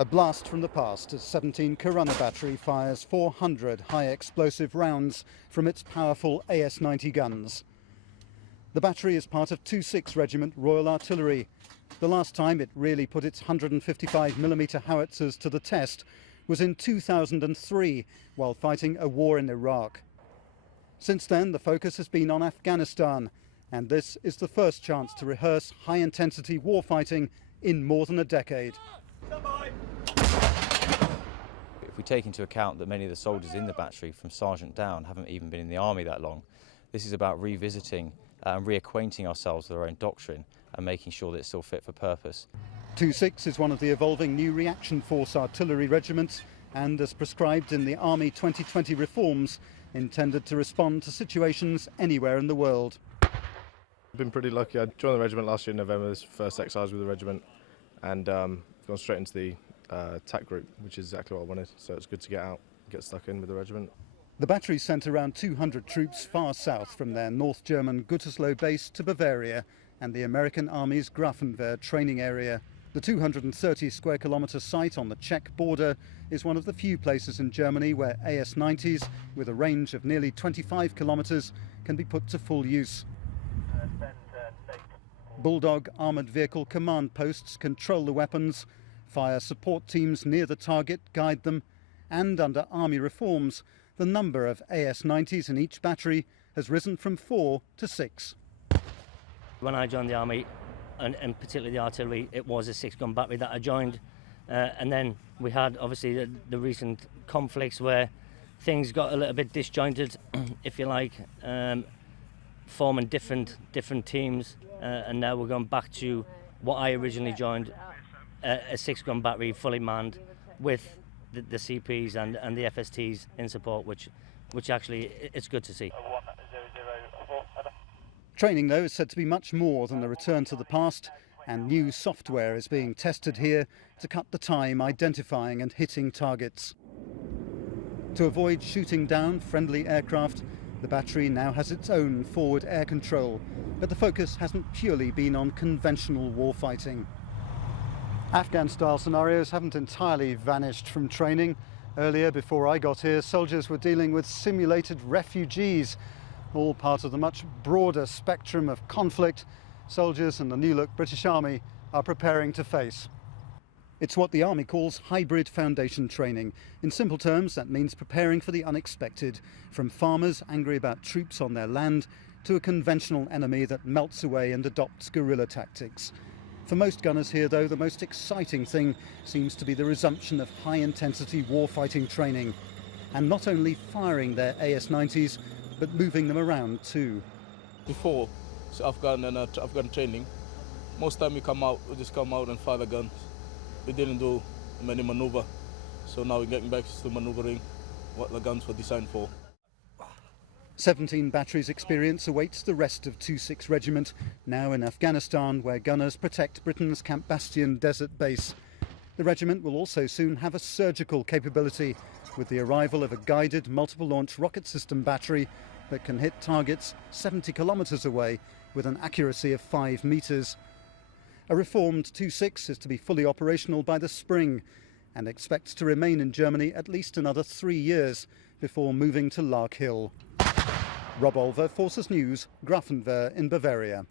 A blast from the past as 17 Corunna Battery fires 400 high-explosive rounds from its powerful AS-90 guns. The battery is part of 26 Regiment Royal Artillery. The last time it really put its 155mm howitzers to the test was in 2003 while fighting a war in Iraq. Since then, the focus has been on Afghanistan, and this is the first chance to rehearse high-intensity warfighting in more than a decade. If we take into account that many of the soldiers in the battery, from sergeant down, haven't even been in the army that long, this is about revisiting and reacquainting ourselves with our own doctrine and making sure that it's still fit for purpose. 26 is one of the evolving new reaction force artillery regiments and, as prescribed in the Army 2020 reforms, intended to respond to situations anywhere in the world. I've been pretty lucky. I joined the regiment last year in November, this first exercise with the regiment, and gone straight into the TAC group, which is exactly what I wanted, so it's good to get out, get stuck in with the regiment. The battery sent around 200 troops far south from their North German Gütersloh base to Bavaria and the American Army's Grafenwoehr training area. The 230 square kilometre site on the Czech border is one of the few places in Germany where AS-90s, with a range of nearly 25 kilometres, can be put to full use. Bulldog armoured vehicle command posts control the weapons, fire support teams near the target guide them, and under Army reforms, the number of AS-90s in each battery has risen from 4 to 6. When I joined the Army, and particularly the artillery, it was a 6-gun battery that I joined. And then we had, obviously, the recent conflicts where things got a little bit disjointed, if you like, forming different teams. And now we're going back to what I originally joined, a 6-gun battery, fully manned, with the CPs and the FSTs in support, which actually it's good to see. Training, though, is said to be much more than a return to the past, and new software is being tested here to cut the time identifying and hitting targets. To avoid shooting down friendly aircraft, the battery now has its own forward air control, but the focus hasn't purely been on conventional warfighting. Afghan-style scenarios haven't entirely vanished from training. Earlier, before I got here, soldiers were dealing with simulated refugees, all part of the much broader spectrum of conflict soldiers and the new-look British Army are preparing to face. It's what the Army calls hybrid foundation training. In simple terms, that means preparing for the unexpected, from farmers angry about troops on their land to a conventional enemy that melts away and adopts guerrilla tactics. For most gunners here, though, the most exciting thing seems to be the resumption of high-intensity warfighting training, and not only firing their AS-90s, but moving them around too. Before Afghan training, most time we just come out and fire the guns. We didn't do many maneuver, so now we're getting back to maneuvering what the guns were designed for. 17 batteries experience awaits the rest of 26 Regiment, now in Afghanistan, where gunners protect Britain's Camp Bastion desert base. The regiment will also soon have a surgical capability, with the arrival of a guided multiple-launch rocket system battery that can hit targets 70 kilometres away with an accuracy of 5 metres. A reformed 26 is to be fully operational by the spring and expects to remain in Germany at least another 3 years before moving to Larkhill. Rob Olver, Forces News, Grafenwoehr in Bavaria.